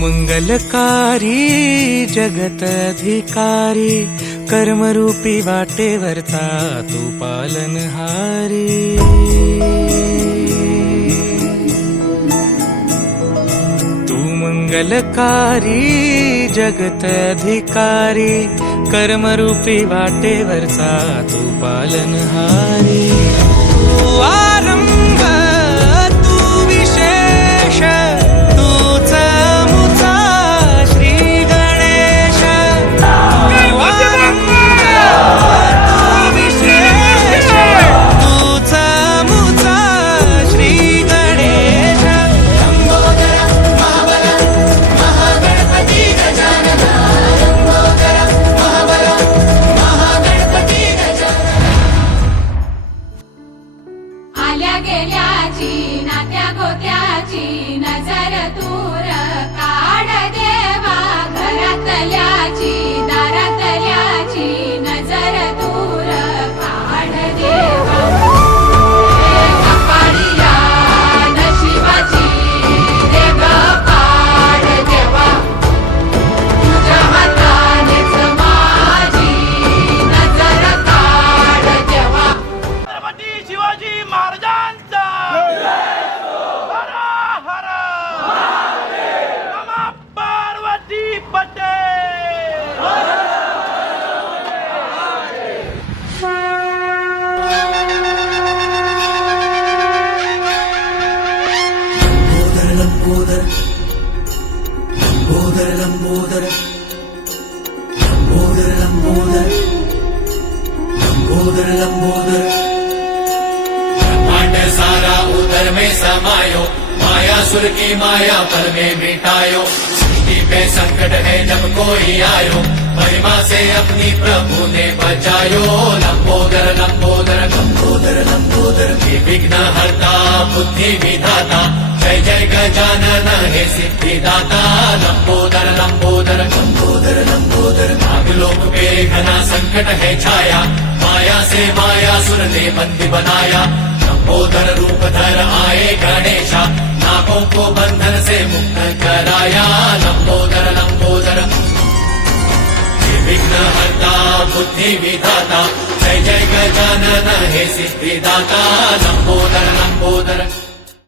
मंगलकारी जगत अधिकारी, कर्मरूपी वाटेवरचा तू पालनहारी। तू मंगलकारी जगत अधिकारी, कर्मरूपी वाटेवरचा तू पालनहारी। तू आरंभ तू विशेष, तूच मुचा श्री गणेश। तू आरंभ तू विशेष, तूच मुचा श्री गणेश। लंबोदर महाबल महागणपती गजानन, लंबोदर महाबल महागणपती गजानन। आल्या गेल्याची नात्या गोत्याची नजर दूर काढ देवा, घरातल्याची दारातल्याची नजर दूर काढ देवा। कपाळीया नशिबाची रेग काढ देवा, तुझ्या हातानेच माझी नजर काढ देवा। छत्रपती शिवाजी महाराजांचा हर हर महादेव, नमः पार्वती पटेल। लंबोदर लंबोदर लंबोदर लंबोदर लंबोदर लंबोदर लंबोदर। ब्रह्मांड सारा उदर में समायो, माया सुर की माया पल में मिटायो। सृष्टि पे संकट है जब कोई आयो, महिमा से अपनी प्रभु ने बचायो। लंबोदर लंबोदर लंबोदर लंबोदर, विघ्न हरता बुद्धि विधाता, जय जय गजानन हे सिद्धिदाता। लंबोदर लंबोदर लंबोदर लंबोदर, नागलोक पे घना संकट है छाया, माया से माया सुर ने बंदी बनाया। लंबोदर रूप धर आए गणेशा, नागों को बंधन से मुक्त कराया। लंबोदर लंबोदर विघ्न हरता बुद्धि विधाता, जय जय गजानन हे सिद्धिदाता। लंबोदर लंबोदर।